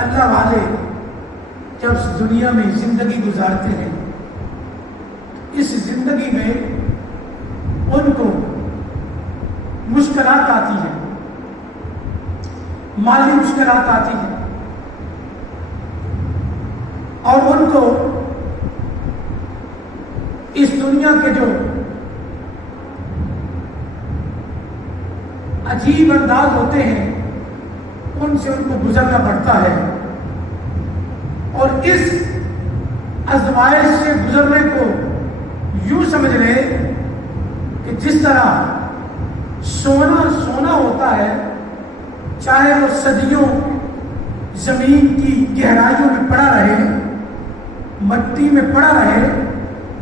اللہ والے جب دنیا میں زندگی گزارتے ہیں، اس زندگی میں ان کو مشکلات آتی ہیں، مالی مشکلات آتی ہیں، اور ان کو اس دنیا کے جو عجیب انداز ہوتے ہیں ان سے ان کو گزرنا پڑتا ہے، اور اس آزمائش سے گزرنے کو یوں سمجھ لے کہ جس طرح سونا سونا ہوتا ہے، چاہے وہ صدیوں زمین کی گہرائیوں میں پڑا رہے، مٹی میں پڑا رہے،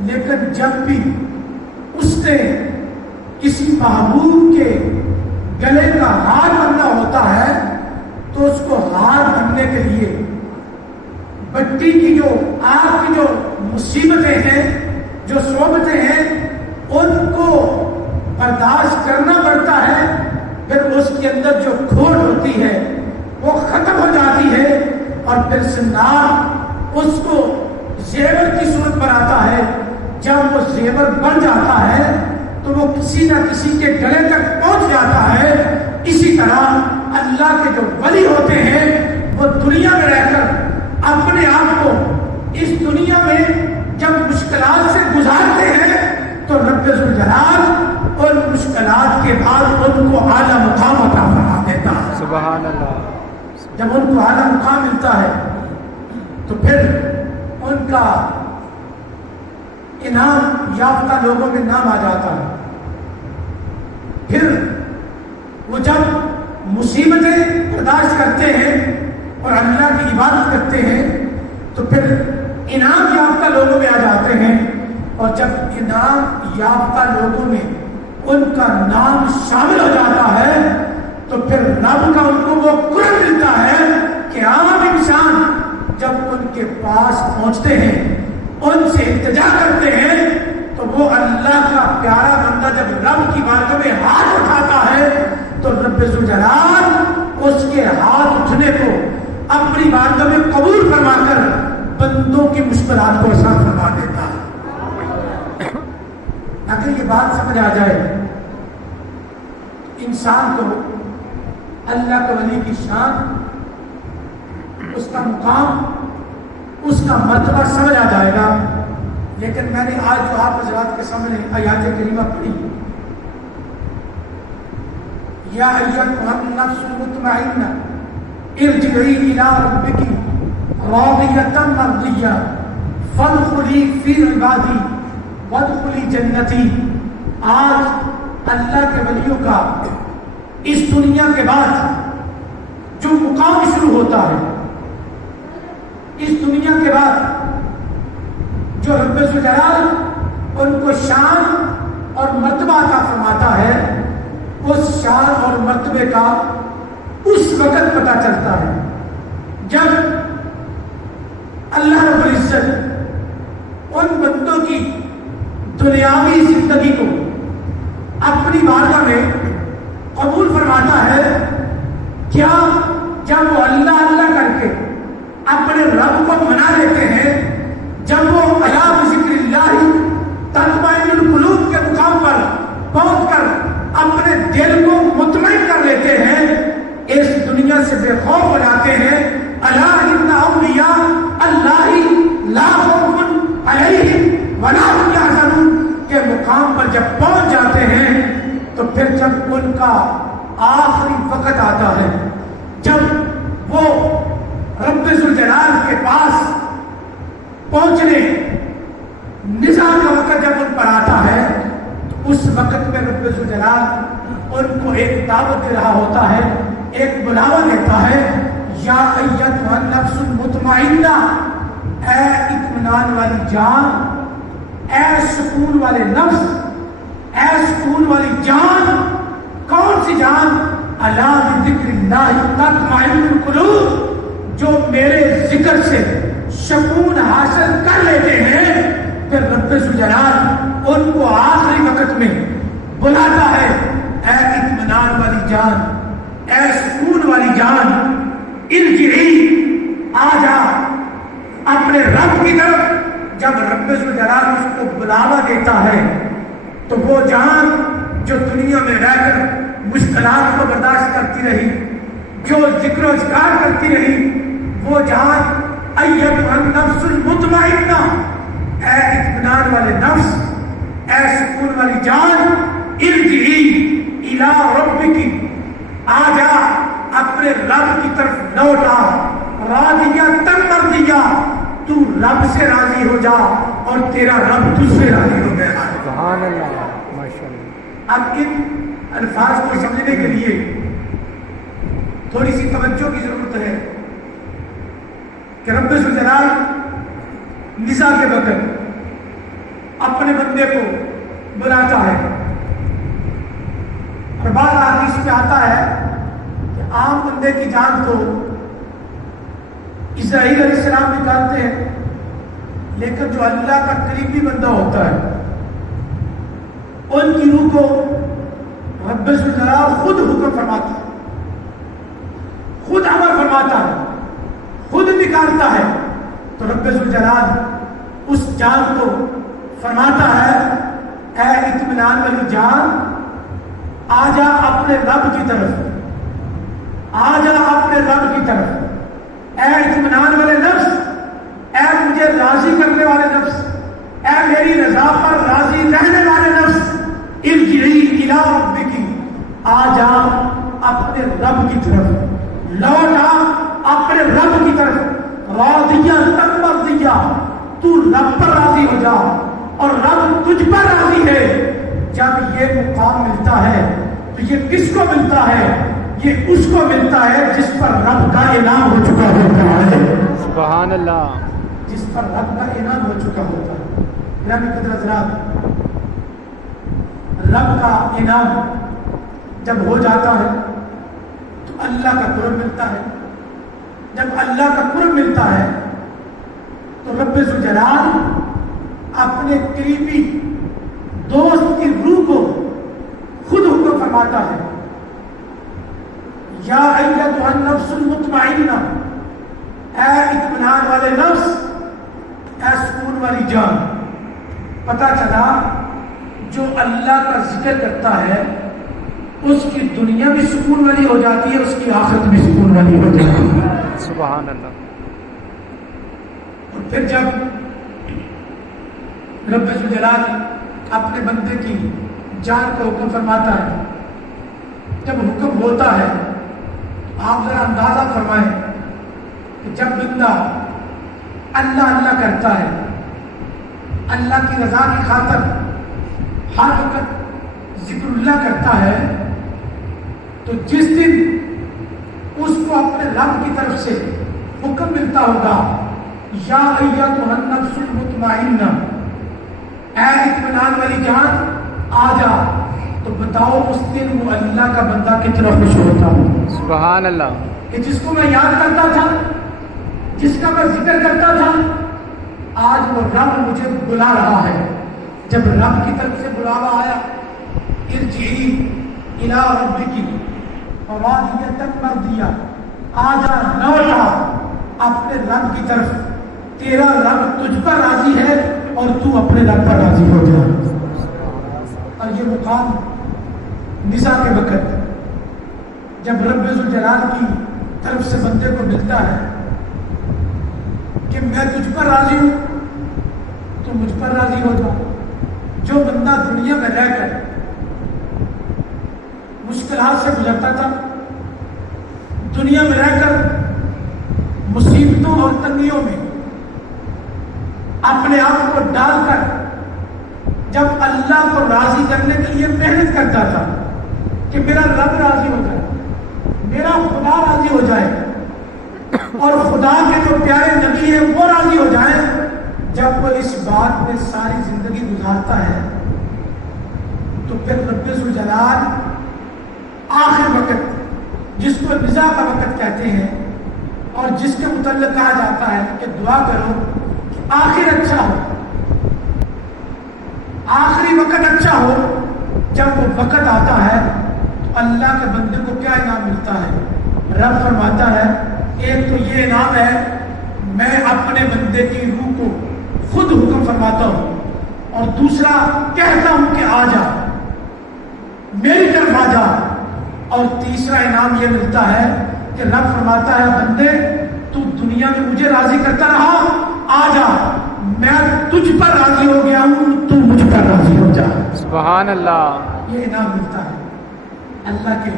لیکن جب بھی اس نے کسی محبوب کے گلے کا ہار بننا ہوتا ہے تو اس کو ہار بننے کے لیے مٹی کی جو آگ کی جو مصیبتیں ہیں، جو صعوبتیں ہیں، ان کو برداشت کرنا پڑتا ہے، پھر اس کے اندر جو کھوٹ ہوتی ہے وہ ختم ہو جاتی ہے، اور پھر سنار اس کو زیور کی صورت بناتا ہے۔ جب وہ زیور بن جاتا ہے تو وہ کسی نہ کسی کے گلے تک پہنچ جاتا ہے۔ اسی طرح اللہ کے جو ولی ہوتے ہیں وہ دنیا میں رہ کر اپنے آپ کو اس دنیا میں جب مشکلات سے گزارتے ہیں تو رب ذوالجلال اور مشکلات کے بعد ان کو اعلیٰ مقام عطا فرما دیتا ہے۔ سبحان اللہ۔ جب ان کو اعلیٰ مقام ملتا ہے تو پھر ان کا انعام یافتہ لوگوں میں نام آ جاتا ہے۔ پھر وہ جب مصیبتیں برداشت کرتے ہیں اور اللہ کی عبادت کرتے ہیں تو پھر انعام یافتہ لوگوں میں آ جاتے ہیں، اور جب انعام یافتہ لوگوں میں ان کا نام شامل ہو جاتا ہے تو پھر رب کا ان کو وہ قرب ملتا ہے کہ عام انسان جب ان کے پاس پہنچتے ہیں، ان سے التجا کرتے ہیں، تو وہ اللہ کا پیارا بندہ جب رب کی بارگاہ میں ہاتھ اٹھاتا ہے تو رب ذوالجلال اس کے ہاتھ اٹھنے کو اپنی بارگاہ میں قبول فرما کر بندوں کی مشکلات کو آسان فرما دیتا ہے۔ اگر یہ بات سمجھ آ جائے، انسان کو اللہ کے ولی کی شان، اس کا مقام، اس کا مرتبہ سمجھ آ جائے گا۔ لیکن میں نے آج جو آپ حضرات کے سامنے آیات کریمہ پڑھی، یا ایھا النفس المطمئنہ ارجعی الی ربک راضیۃ مرضیہ فادخلی فی عبادی وادخلی جنتی۔ آج اللہ کے ولیوں کا اس دنیا کے بعد جو مقام شروع ہوتا ہے، اس دنیا کے بعد جو رب ذوالجلال ان کو شان اور مرتبہ عطا فرماتا ہے، اس شان اور مرتبے کا اس وقت پتہ چلتا ہے جب اللہ رب العزت ان بندوں کی دنیاوی زندگی کو اپنی بارگاہ میں قبول فرماتا ہے۔ کیا جب وہ اللہ اللہ کر کے اپنے رب کو منا لیتے ہیں، جب وہ الا بذکر اللہ تطمئن القلوب کے مقام پر پہنچ کر اپنے دل کو مطمئن کر لیتے ہیں، اس دنیا سے بے خوف ہو جاتے ہیں، الا ان اولیاء اللہ لا خوف علیہم ولا هم یحزنون کے مقام پر جب پہنچ جاتے ہیں تو پھر جب ان کا آخری وقت آتا ہے، جب وہ رب ذوالجلال کے پاس پہنچنے نظام کا وقت جب ان پر آتا ہے تو اس وقت میں رب ذوالجلال ان کو ایک دعوت دے رہا ہوتا ہے، ایک بلاوا دیتا ہے، یا ایھا النفس المطمئنہ، اے اطمینان والی جان، اے سکون والے نفس، اے سکون والی جان۔ کون سی جان؟ الا بذکر اللہ تطمئن القلوب، جو میرے ذکر سے سکون حاصل کر لیتے ہیں۔ پھر رب ذوالجلال ان کو آخری وقت میں بلاتا ہے، اے اطمینان والی جان، اے سکون والی جان، ارجعی رب کی طرف جب رب ذوالجلال اس کو بلاوا دیتا ہے تو وہ جان جو دنیا میں رہ کر مشکلات کو برداشت کرتی رہی، جو ذکر و اذکار کرتی رہی، وہ جان ایتھا النفس المطمئنہ، اے اطمینان والے نفس، اے سکون والی جان، ارجعی الی ربک، آ جا اپنے رب کی طرف لوٹ آ، راضیہ مرضیہ، تو رب سے راضی ہو جا اور تیرا رب تجھ سے راضی ہو گیا۔ سبحان اللہ، ماشاء اللہ۔ اب ان الفاظ کو سمجھنے کے لیے تھوڑی سی توجہ کی ضرورت ہے کہ رب ذوالجلال نساء کے وقت اپنے بندے کو بلاتا ہے، اور بعض حدیث میں آتا ہے کہ عام بندے کی جان تو اسرائیل علیہ السلام نکالتے ہیں، لیکن جو اللہ کا قریبی بندہ ہوتا ہے ان کی روح کو رب ذوالجلال خود حکم فرماتا ہے، خود امر فرماتا ہے، خود نکالتا ہے۔ تو رب ذوالجلال اس جان کو فرماتا ہے، اے اطمینان والی جان، آ جا اپنے رب کی طرف، آ جا اپنے رب کی طرف، اے اطمینان والے نفس، اے مجھے راضی کرنے والے نفس، اے میری رضا پر راضی رہنے والے نفس، ارجعی الی ربک، آ جا اپنے رب کی طرف، لوٹ آ اپنے رب کی طرف، راضیہ مرضیہ، تو رب پر راضی ہو جا اور رب تجھ پر راضی ہے۔ جب یہ مقام ملتا ہے تو یہ کس کو ملتا ہے؟ یہ اس کو ملتا ہے جس پر رب کا انعام ہو چکا ہوتا ہے، سبحان اللہ، جس پر رب کا انعام ہو چکا ہوتا ہے۔ گرامی قدر حضرات، رب کا انعام جب ہو جاتا ہے تو اللہ کا قرب ملتا ہے، جب اللہ کا قرب ملتا ہے تو رب ذوالجلال اپنے قریبی دوست کی روح کو خود حکم فرماتا ہے، یا ایتھا النفس المطمئنہ، اے اطمینان والے نفس، اے سکون والی جان۔ پتہ چلا جو اللہ کا ذکر کرتا ہے اس کی دنیا بھی سکون والی ہو جاتی ہے، اس کی آخرت بھی سکون والی ہو جاتی ہے۔ سبحان اللہ۔ اور پھر جب رب ذوالجلال اپنے بندے کی جان کو حکم فرماتا ہے، جب حکم ہوتا ہے آپ ذرا اندازہ فرمائیں کہ جب بندہ اللہ اللہ کرتا ہے، اللہ کی رضا کی خاطر ہر وقت ذکر اللہ کرتا ہے، تو جس دن اس کو اپنے رب کی طرف سے حکم ملتا ہوگا، یا ایتھا النفس المطمئنہ، اے اطمینان والی جان آ جا، تو بتاؤ اس دن وہ اللہ کا بندہ کتنا خوش ہوتا ہے۔ سبحان اللہ، کہ جس کو میں یاد کرتا تھا، جس کا میں ذکر کرتا تھا، آج وہ رب مجھے بلا رہا ہے۔ جب رب کی طرف سے بلاوا آیا، ارجعی الی ربک راضیہ مرضیہ، آ جا لوٹ آ اپنے رب کی طرف، تیرا رب تجھ پر راضی ہے اور تو اپنے رب پر راضی ہو جا۔ اور یہ مقام نساء کے وقت جب رب ذوالجلال کی طرف سے بندے کو ملتا ہے کہ میں تجھ پر راضی ہوں تو مجھ پر راضی ہو جا۔ جو بندہ دنیا میں رہ کر مشکلات سے گزرتا تھا، دنیا میں رہ کر مصیبتوں اور تنگیوں میں اپنے آپ کو ڈال کر جب اللہ کو راضی کرنے کے لیے محنت کرتا تھا کہ میرا رب راضی ہو جائے، میرا خدا راضی ہو جائے اور خدا کے جو پیارے نبی ہیں وہ راضی ہو جائیں، جب وہ اس بات میں ساری زندگی گزارتا ہے تو پھر رب ذوالجلال آخر وقت جس کو نزاع کا وقت کہتے ہیں اور جس کے متعلق کہا جاتا ہے کہ دعا کرو کہ آخر اچھا ہو، آخری وقت اچھا ہو، جب وہ وقت آتا ہے تو اللہ کے بندے کو کیا انعام ملتا ہے؟ رب فرماتا ہے ایک تو یہ انعام ہے میں اپنے بندے کی روح کو خود حکم فرماتا ہوں اور دوسرا کہتا ہوں کہ آ جا میری طرف آ جا، اور تیسرا انعام یہ ملتا ہے کہ رب فرماتا ہے بندے تو دنیا میں مجھے راضی کرتا رہا، آ جا میں تجھ پر راضی ہو گیا ہوں، تو مجھ پر راضی ہو جا۔ سبحان اللہ۔ یہ انعام ملتا ہے اللہ کے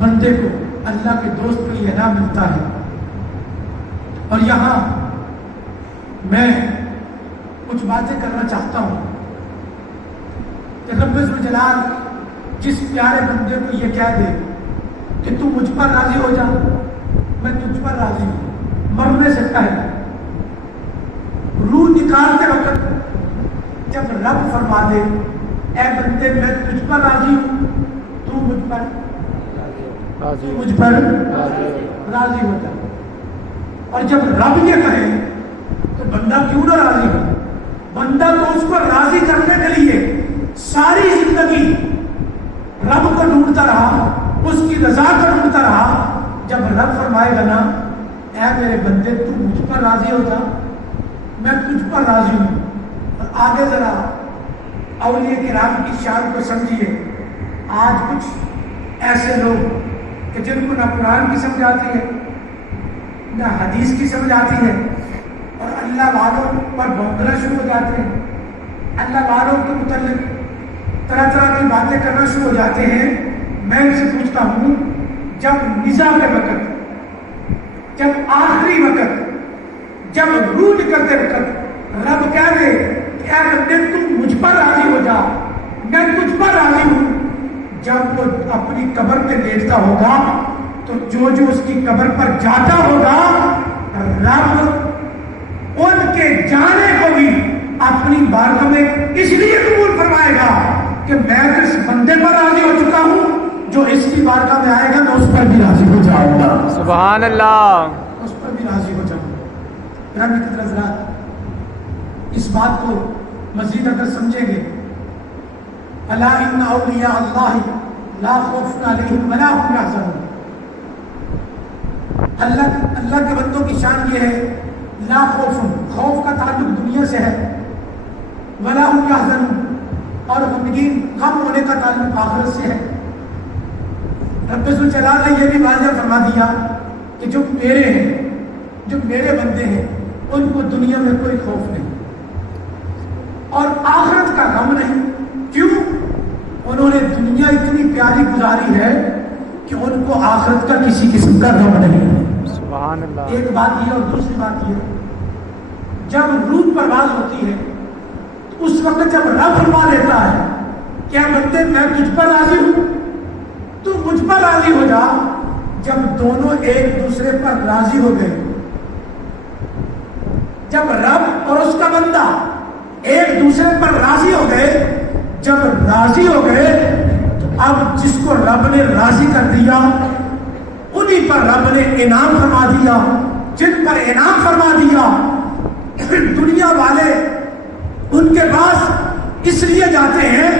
بندے کو، اللہ کے دوست کو یہ انعام ملتا ہے۔ اور یہاں میں کچھ باتیں کرنا چاہتا ہوں کہ رب ذوالجلال جس پیارے بندے کو یہ کہہ دے کہ تو مجھ پر راضی ہو جا، میں تجھ پر راضی ہوں، مرنے سے پہلے روح نکالتے وقت جب رب فرما دے اے بندے میں تجھ پر راضی ہوں، تو مجھ پر راضی ہو جا، اور جب رب یہ کہے تو بندہ کیوں نہ راضی ہو؟ بندہ تو اس کو راضی کرنے کے لیے ساری زندگی رب کو ڈھونڈتا رہا، اس کی رضا کو ڈھونڈتا رہا۔ جب رب فرمائے گا نا اے میرے بندے تو مجھ پر راضی ہو جا، میں تجھ پر راضی ہوں۔ اور آگے ذرا اولیاء کرام کی شان کو سمجھیے۔ آج کچھ ایسے لوگ کہ جن کو نہ قرآن کی سمجھ آتی ہے نہ حدیث کی سمجھ آتی ہے، اور اللہ والوں پر بھونکنا شروع ہو جاتے ہیں، اللہ والوں کے متعلق طرح طرح کی باتیں کرنا شروع ہو جاتے ہیں۔ میں ان سے پوچھتا ہوں جب نزا کے وقت، جب آخری وقت، جب روح نکلتے وقت رب کہہ دے کہ اے بندے تم مجھ پر راضی ہو جا، میں تجھ پر راضی ہوں، جب وہ اپنی قبر پہ لیٹتا ہوگا تو جو اس کی قبر پر جاتا ہوگا رب ان کے جانے کو بھی اپنی بارگاہ میں اس لیے قبول فرمائے گا کہ میں اس بندے پر راضی ہو چکا ہوں، جو اس کی بارگاہ میں آئے گا میں اس پر بھی راضی ہو جاؤں گا۔ سبحان اللہ۔ اس پر بھی راضی ہو جاؤں گا۔ رب کی حضرات اس بات کو مزید اگر سمجھیں گے، الا ان اولیاء اللہ لا خوف علیہم ولا هم یحزنون، اللہ کے بندوں کی شان یہ ہے لا خوف، خوف کا تعلق دنیا سے ہے، ولا هم یحزنون، اور غمگین غم ہونے کا تعلق آخرت سے ہے۔ رب ذوالجلال نے یہ بھی واضح فرما دیا کہ جو میرے ہیں، جو میرے بندے ہیں، ان کو دنیا میں کوئی خوف نہیں اور آخرت کا غم نہیں۔ کیوں؟ انہوں نے دنیا اتنی پیاری گزاری ہے کہ ان کو آخرت کا کسی قسم کا غم نہیں ہے۔ سبحان اللہ۔ ایک بات یہ اور دوسری بات یہ، جب روح پرواز ہوتی ہے تو اس وقت جب رب فرما دیتا ہے کہ بندے میں تجھ پر راضی ہوں تو مجھ پر راضی ہو جا، جب دونوں ایک دوسرے پر راضی ہو گئے، جب رب اور اس کا بندہ ایک دوسرے پر راضی ہو گئے، جب راضی ہو گئے تو اب جس کو رب نے راضی کر دیا انہی پر رب نے انعام فرما دیا، جن پر انعام فرما دیا دنیا والے ان کے پاس اس لیے جاتے ہیں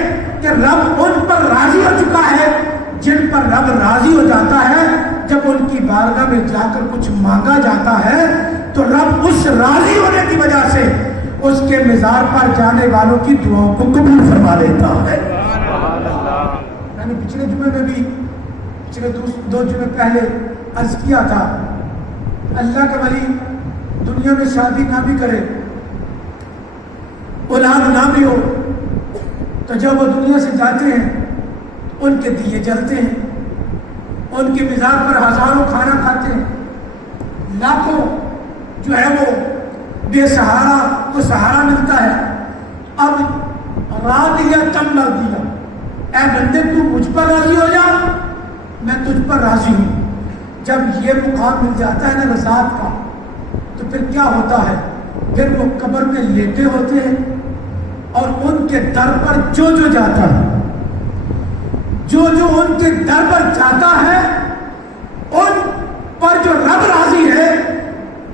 کہ رب ان پر راضی ہو چکا ہے۔ جن پر رب راضی ہو جاتا ہے، جب ان کی بارگاہ میں جا کر کچھ مانگا جاتا ہے تو رب اس راضی ہونے کی وجہ سے اس کے مزار پر جانے والوں کی دعاؤں کو قبول فرما لیتا ہے۔ میں نے پچھلے جمعے میں بھی، پچھلے 2 جمعے پہلے عرض کیا تھا، اللہ کا ولی دنیا میں شادی نہ بھی کرے، اولاد نہ بھی ہو، تو جب وہ دنیا سے جاتے ہیں ان کے دیے جلتے ہیں، ان کے مزار پر ہزاروں کھانا کھاتے ہیں، لاکھوں جو ہے وہ بے سہارا کو سہارا ملتا ہے۔ اب رات یا چم لگ دیا، اے بندے تو مجھ پر راضی ہو جا، میں تجھ پر راضی ہوں۔ جب یہ مقام مل جاتا ہے نا رضاعت کا تو پھر کیا ہوتا ہے؟ پھر وہ قبر میں لیٹے ہوتے ہیں اور ان کے در پر جو جاتا ہے، جو ان کے در پر جاتا ہے ان پر جو رب راضی ہے،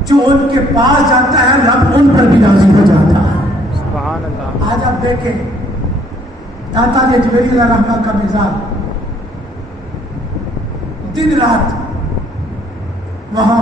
جو ان کے پاس جاتا ہے رب ان پر بھی راضی ہو جاتا ہے۔ سبحان اللہ۔ آج آپ دیکھیں داتا جبریل علیہ الرحمہ کا مزاج دن رات وہاں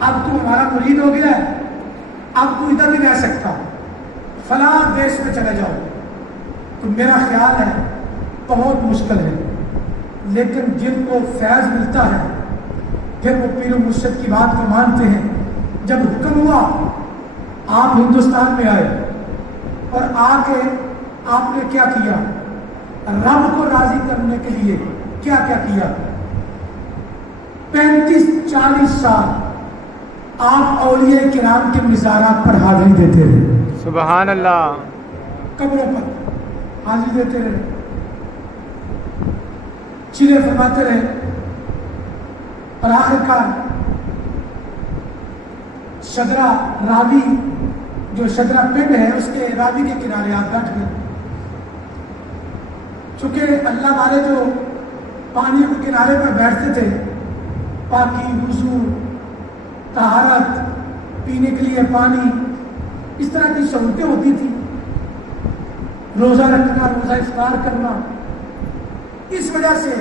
اب تو ہمارا مرید ہو گیا ہے، اب تو ادھر نہیں رہ سکتا، فلاں دیش میں چلے جاؤ. تو میرا خیال ہے بہت مشکل ہے، لیکن جن کو فیض ملتا ہے پھر وہ پیر و مرشد کی بات کو مانتے ہیں. جب حکم ہوا آپ ہندوستان میں آئے اور آ کے آپ نے کیا کیا؟ رب کو راضی کرنے کے لیے کیا کیا؟ 35-40 سال آپ اولیاء کرام کے مزارات پر حاضری دیتے رہے، سبحان اللہ. قبروں پر حاضری دیتے رہے، چیرے فرماتے رہے، اور آخر کار شدرا راوی جو شدرا پنڈ ہے اس کے راوی کے کنارے آپ بیٹھ گئے. چونکہ اللہ والے جو پانی کے کنارے پر بیٹھتے تھے، پاکی، وضو، طہارت، پینے کے لیے پانی، اس طرح کی سہولتیں ہوتی تھی، روزہ رکھنا، روزہ افطار کرنا، اس وجہ سے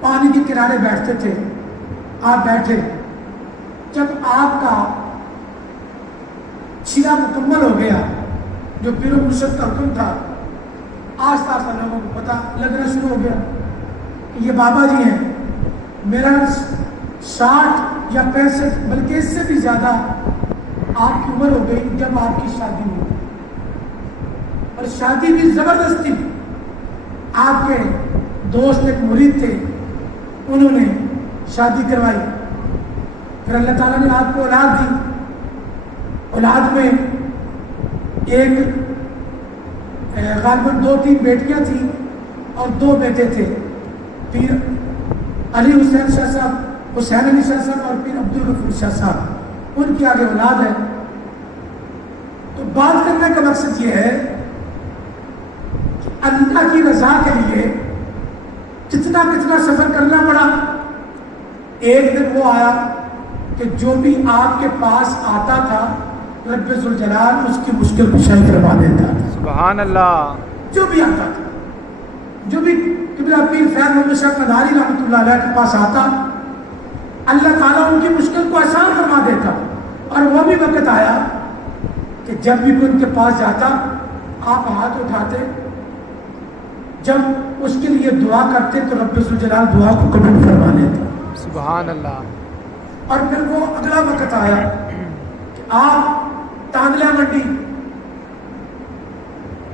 پانی کے کنارے بیٹھتے تھے. آپ بیٹھے، جب آپ کا چھیلا مکمل ہو گیا، جو پیر و مرشد کا حکم تھا، آہستہ آہستہ لوگوں کو پتہ لگنا شروع ہو گیا کہ یہ بابا جی ہیں. میرا 60 یا 65 بلکہ اس سے بھی زیادہ آپ کی عمر ہو گئی جب آپ کی شادی ہوئی، اور شادی بھی زبردستی. آپ کے دوست ایک مرید تھے، انہوں نے شادی کروائی. پھر اللہ تعالیٰ نے آپ کو اولاد دی. اولاد میں ایک غالباً 2-3 بیٹیاں تھیں اور 2 بیٹے تھے، پیر علی حسین شاہ صاحب، حسین علی شاہ صاحب اور پیر عبدالغفور شاہ صاحب، ان کی آگے اولاد ہے. تو بات کرنے کا مقصد یہ ہے کہ اللہ کی رضا کے لیے کتنا سفر کرنا پڑا. ایک دن وہ آیا کہ جو بھی آپ کے پاس آتا تھا رب ذوالجلال اس کی مشکل کشائی کروا دیتا تھا. سبحان اللہ. جو بھی آتا تھا، جو بھی قبلہ پیر فیض محمد شاہ قداری رحمۃ اللہ علیہ کے پاس آتا، اللہ تعالیٰ ان کی مشکل کو آسان فرما دیتا. اور وہ بھی وقت آیا کہ جب بھی کوئی ان کے پاس جاتا آپ ہاتھ اٹھاتے، جب اس کے لیے دعا کرتے تو رب ذوالجلال دعا کو قبول فرما لیتا. سبحان اللہ. اور پھر وہ اگلا وقت آیا کہ آپ تانگلہ منڈی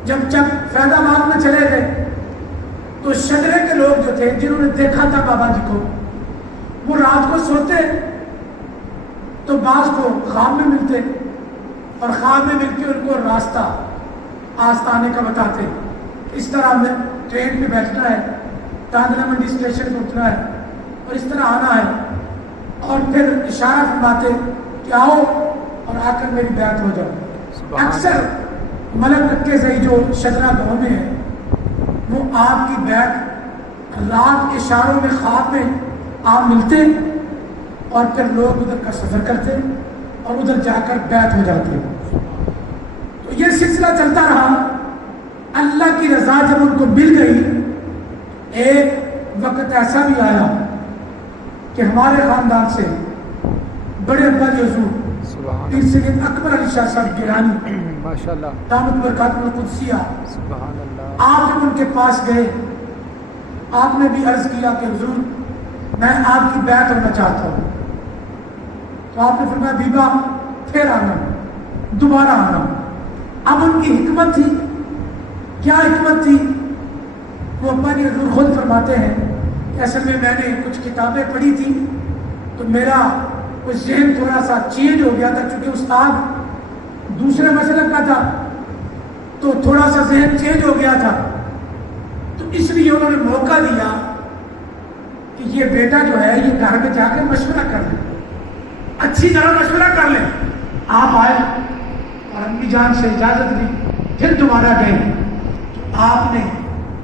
جب فیض آباد میں چلے گئے تو شجرے کے لوگ جو تھے جنہوں نے دیکھا تھا بابا جی کو، وہ رات کو سوتے تو بعض کو خواب میں ملتے، اور خواب میں مل کے ان کو راستہ آستانے کا بتاتے. اس طرح ہمیں ٹرین پہ بیٹھنا ہے، تانگلہ منڈی اسٹیشن پہ اترنا ہے اور اس طرح آنا ہے. اور پھر اشارہ فرماتے کہ آؤ اور آ کر میری بیعت ہو جاؤ. اکثر ملک مکے زئی جو شجرا گاؤں میں ہے، وہ آپ کی بیعت رات کے اشاروں میں خواب میں آپ ملتے اور پھر لوگ ادھر کا سفر کرتے اور ادھر جا کر بیعت ہو جاتے. تو یہ سلسلہ چلتا رہا. اللہ کی رضا جب ان کو مل گئی، ایک وقت ایسا بھی آیا کہ ہمارے خاندان سے بڑے ابا جی حضور پیر سید اکبر علی شاہ صاحب گیلانی ماشاءاللہ دامت برکاتہ القدسیہ، سبحان اللہ. آپ جب ان کے پاس گئے، آپ نے بھی عرض کیا کہ حضور میں آپ کی بیعت ہونا چاہتا ہوں. تو آپ نے فرمایا بیبا پھر آنا، دوبارہ آنا. اب ان کی حکمت تھی. کیا حکمت تھی؟ وہ ابا جی حضور خود فرماتے ہیں کہ اصل میں نے کچھ کتابیں پڑھی تھی تو میرا وہ ذہن تھوڑا سا چینج ہو گیا تھا، چونکہ استاد دوسرے مسلک کا تھا تو تھوڑا سا ذہن چینج ہو گیا تھا. تو اس لیے انہوں نے موقع دیا کہ یہ بیٹا جو ہے یہ گھر میں جا کے مشورہ کر لیں، اچھی طرح مشورہ کر لیں. آپ آئے اور امی جان سے اجازت لی، پھر دوبارہ گئے. تو آپ نے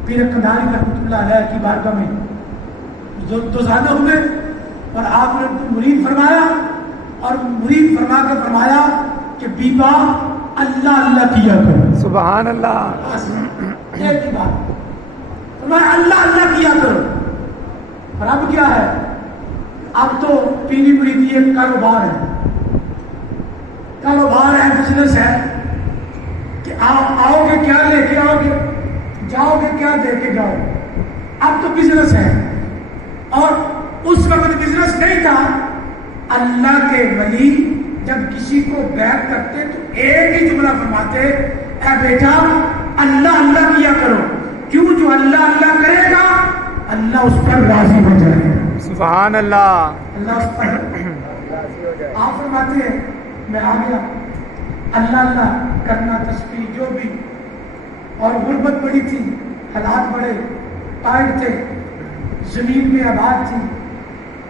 پیر قداری رحمۃ اللہ علیہ کی بارگاہ میں دو زیادہ ہوئے اور آپ نے ان کو مرید فرمایا، اور مرید فرما کے فرمایا کہ بیبا اللہ اللہ کیا کرو. سبحان اللہ. بس ایک ہی بات فرمایا، اللہ اللہ کیا کرو. اور اب کیا ہے؟ اب تو پیلی مریدی ایک کاروبار ہے، بزنس ہے کہ آؤ گے کیا لے کے آؤ گے، جاؤ گے کیا دے کے جاؤ، اب تو بزنس ہے۔ اور اس وقت بزنس نہیں تھا۔ اللہ کے ولی جب کسی کو بیعت کرتے تو ایک ہی جملہ فرماتے، اے بیٹا اللہ اللہ کیا کرو، کیوں؟ جو اللہ اللہ کرے گا اللہ اس پر راضی ہو جائے گا۔ سبحان اللہ۔ اللہ اس پر آپ فرماتے ہیں میں آ گیا، اللہ اللہ کرنا، تسبیح جو بھی، اور غربت بڑی تھی، حالات بڑے ٹائٹ تھے، زمین میں آباد تھی۔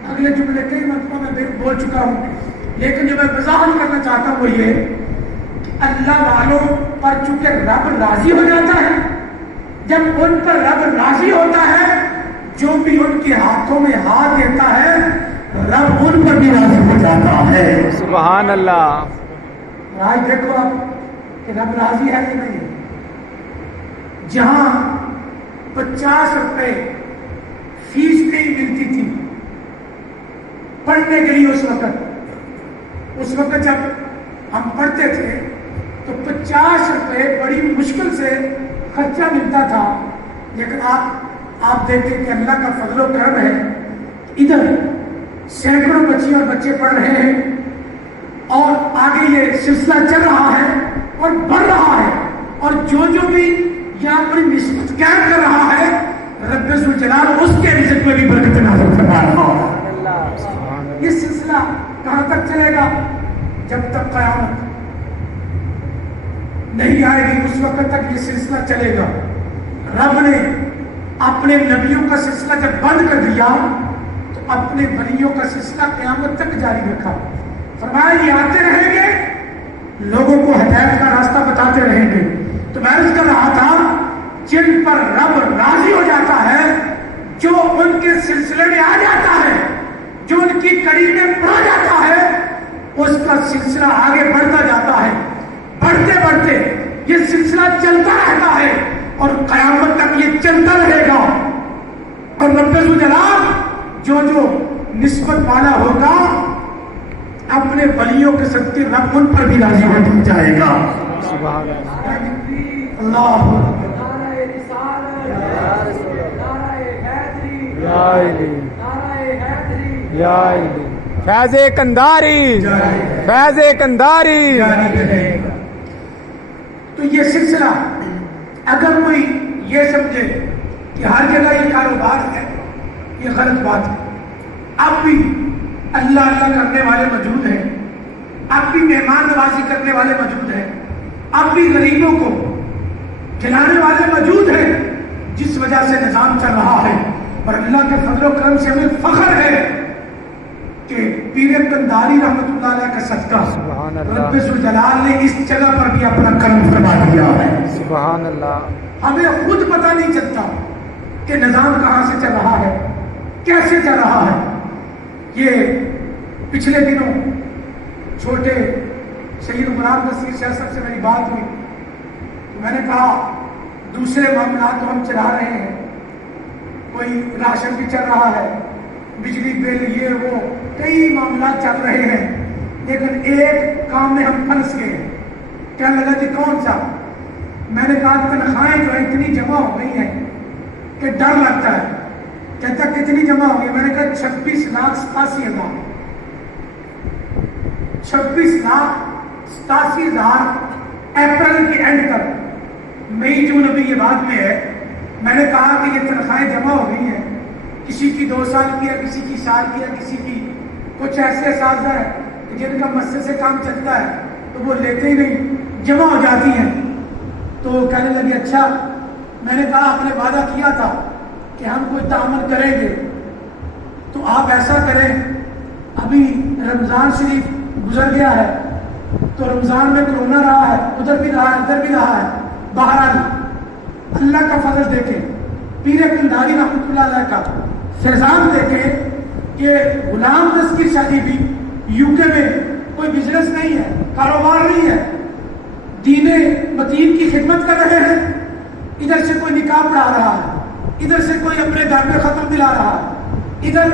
اگلے جملے کئی مرتبہ میں بول چکا ہوں، لیکن جو میں وضاحت کرنا چاہتا ہوں وہ یہ کہ اللہ والوں پر چونکہ رب راضی ہو جاتا ہے، جب ان پر رب راضی ہوتا ہے، جو بھی ان کے ہاتھوں میں ہاتھ دیتا ہے رب ان پر بھی راضی ہو جاتا ہے۔ سبحان اللہ۔ آج دیکھو آپ کہ رب راضی ہے کہ نہیں؟ جہاں 50 روپے فیس نہیں ملتی تھی پڑھنے کے لیے، اس وقت جب ہم پڑھتے تھے تو 50 روپے بڑی مشکل سے خرچہ ملتا تھا، لیکن آپ دیکھیں کہ اللہ کا فضل و کرم ہے، ادھر سینکڑوں بچی اور بچے پڑھ رہے ہیں، اور آگے یہ سلسلہ چل رہا ہے اور بڑھ رہا ہے، اور جو بھی یہاں پر نسبت قائم کر رہا ہے رب ذوالجلال اس کے رزق میں بھی برکت نازل فرما رہا ہے۔ یہ سلسلہ کہاں تک چلے گا؟ جب تک قیامت نہیں آئے گی اس وقت تک یہ سلسلہ چلے گا۔ رب نے اپنے نبیوں کا سلسلہ جب بند کر دیا تو اپنے ولیوں کا سلسلہ قیامت تک جاری رکھا۔ فرمایا یہ آتے رہیں گے، لوگوں کو ہدایت کا راستہ بتاتے رہیں گے۔ تو میں عرض کر رہا تھا جن پر رب راضی ہو جاتا ہے، جو ان کے سلسلے میں آ جاتا ہے، جو ان کی کڑی میں پڑ جاتا ہے، اس کا سلسلہ آگے بڑھتا جاتا ہے، بڑھتے بڑھتے یہ سلسلہ چلتا رہتا ہے اور قیامت تک یہ چلتا رہے گا۔ اور رب ذوالجلال جو نسبت والا ہوگا اپنے ولیوں کے صدقے رب ان پر بھی راضی ہو جائے گا۔ سبحان اللہ۔ اللہ فیض کنداری، فیض کنداری۔ تو یہ سلسلہ اگر کوئی یہ سمجھے کہ ہر جگہ یہ کاروبار ہے، یہ غلط بات ہے۔ اب بھی اللہ اللہ کرنے والے موجود ہیں، اب بھی مہمان نوازی کرنے والے موجود ہیں، اب بھی غریبوں کو کھلانے والے موجود ہیں، جس وجہ سے نظام چل رہا ہے۔ اور اللہ کے فضل و کرم سے ہمیں فخر ہے کہ پیر کنداری رحمۃ اللہ علیہ کا صدقہ رب ذوالجلال نے اس جگہ پر بھی اپنا کرم فرما دیا ہے۔ سبحان اللہ۔ ہمیں خود پتہ نہیں چلتا کہ نظام کہاں سے چل رہا ہے، کیسے چل رہا ہے۔ یہ پچھلے دنوں چھوٹے سید عمران نصیر شاہ صاحب سے میری بات ہوئی تو میں نے کہا دوسرے معاملات تو ہم چلا رہے ہیں، کوئی راشن بھی چل رہا ہے، بجلی بل، یہ وہ کئی معاملات چل رہے ہیں، لیکن ایک کام میں ہم پھنس گئے۔ کیا لگا جی کون سا؟ میں نے کہا تنخواہیں جو اتنی جمع ہو گئی ہیں کہ ڈر لگتا ہے۔ کہتا کتنی جمع ہو گئی؟ میں نے کہا 26,87,000 26,87,000 اپریل کے اینڈ تک، مئی جون ابھی یہ بعد میں ہے۔ میں نے کہا کہ یہ تنخواہیں جمع ہو گئی ہیں، کسی کی 2 سال کی ہے، کسی کی سال کی ہے، کسی کی کچھ ایسے اساتذہ ہیں جن کا مسجد سے کام چلتا ہے تو وہ لیتے ہی نہیں، جمع ہو جاتی ہیں۔ تو کہنے لگے اچھا۔ میں نے کہا آپ نے وعدہ کیا تھا کہ ہم کوئی تعامل کریں گے، تو آپ ایسا کریں، ابھی رمضان شریف گزر گیا ہے تو رمضان میں کورونا رہا ہے، ادھر بھی رہا ہے ادھر بھی رہا ہے، بہرحال اللہ کا فضل دیکھیں، پیر کنداری رحمۃ اللہ علیہ کا فیضان دیکھیں کہ غلام دستگیر شادی بھی یو کے میں کوئی بزنس نہیں ہے، کاروبار نہیں ہے، دین متین کی خدمت کر رہے ہیں، ادھر سے کوئی نکاح پڑھا رہا ہے، ادھر سے کوئی اپنے گھر میں ختم دلا رہا ہے، ادھر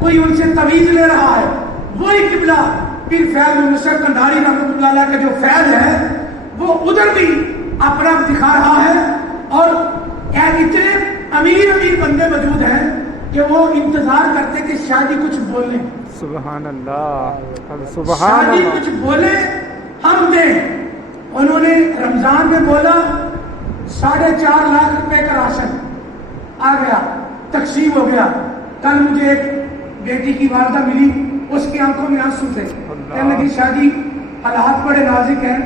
کوئی ان سے تویز لے رہا ہے، وہی قبلہ پیر فیض مشرف قندھاری رحمۃ اللہ علیہ کا جو فیض ہے وہ ادھر بھی اپنا دکھا رہا ہے، اور اتنے امیر بندے موجود ہیں کہ وہ انتظار کرتے کہ شادی کچھ بولیں، سبحان اللہ، سبحان شادی اللہ، کچھ بولے ہم دیں۔ انہوں نے رمضان میں بولا 4.5 لاکھ روپے کا راشن آ گیا، تقسیم ہو گیا۔ کل مجھے ایک بیٹی کی والدہ ملی، اس کی آنکھوں میں آنسو تھے، کہنے لگی شادی حالات بڑے نازک ہیں،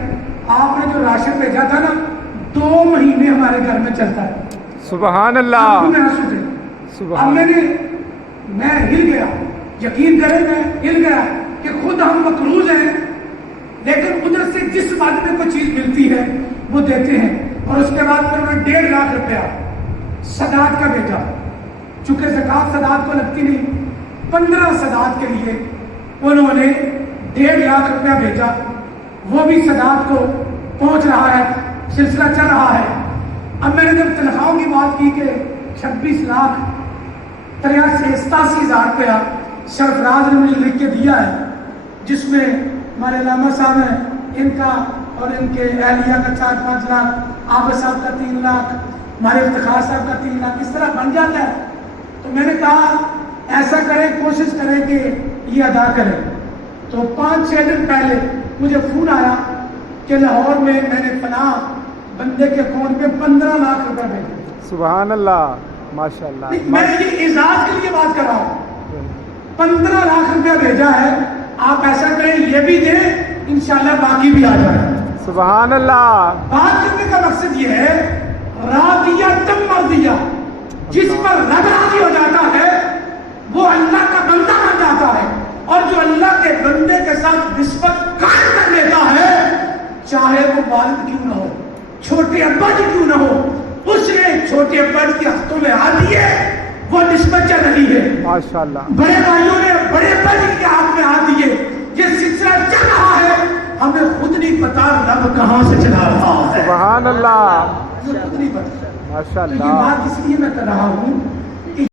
آپ نے جو راشن بھیجا تھا نا 2 مہینے ہمارے گھر میں چلتا ہے۔ سبحان اللہ، آنکھوں میں آنسو تھے۔ اب سبحان میں ہل گیا، یقین کریں میں ہل گیا کہ خود ہم مقروض ہیں، لیکن ادھر سے جس وقت میں کوئی چیز ملتی ہے وہ دیتے ہیں۔ اور اس کے بعد پھر انہوں نے 1.5 لاکھ روپیہ صداقت کا بھیجا، چونکہ زکوٰۃ صداقت کو لگتی نہیں، 15 صداقت کے لیے انہوں نے 1.5 لاکھ روپیہ بھیجا، وہ بھی صداقت کو پہنچ رہا ہے، سلسلہ چل رہا ہے۔ اب میں نے جب تنخواہوں کی بات کی کہ 26,83,87,000 روپیہ سرفراز نے مجھے لکھ کے دیا ہے، جس میں ہمارے علامہ صاحب ہیں ان کا اور ان کے اہلیہ کا 4-5 لاکھ، عابد صاحب کا 3 لاکھ، ہمارے افتخار صاحب کا 3 لاکھ، اس طرح بن جاتا ہے۔ تو میں نے کہا ایسا کریں، کوشش کریں کہ یہ ادا کریں۔ تو 5-6 دن پہلے مجھے فون آیا کہ لاہور میں نے فلاں بندے کے اکاؤنٹ پہ 15 لاکھ روپے بھیجے۔ سبحان اللہ، ماشاء اللہ، میں یہ اعزاز کے لیے بات کر رہا ہوں، 15 لاکھ روپیہ بھیجا ہے۔ آپ ایسا کریں یہ بھی دیں، انشاءاللہ باقی بھی آ جائے۔ سبحان اللہ، بات کرنے کا مقصد یہ ہے راضیہ تم مرضیہ، جس پر رب راضی ہو جاتا ہے وہ اللہ کا بندہ بن جاتا ہے، اور جو اللہ کے بندے کے ساتھ نسبت قائم کر لیتا ہے، چاہے وہ والد کیوں نہ ہو، چھوٹے ابا جی کیوں نہ ہو، اس نے چھوٹے ابا جی کے ہاتھوں میں ہاتھ دیے، وہ نسبت چل رہی ہے۔ ماشاء اللہ، بڑے بھائیوں نے بڑے ابا جی کے ہاتھ میں ہاتھ دیے، یہ سلسلہ چل رہا ہے، ہمیں خود نہیں پتا رب کہاں سے چلا رہا ہے، سبحان اللہ، ہمیں خود نہیں پتا۔ ماشاء تو یہ اللہ، بات اس لیے میں کر رہا ہوں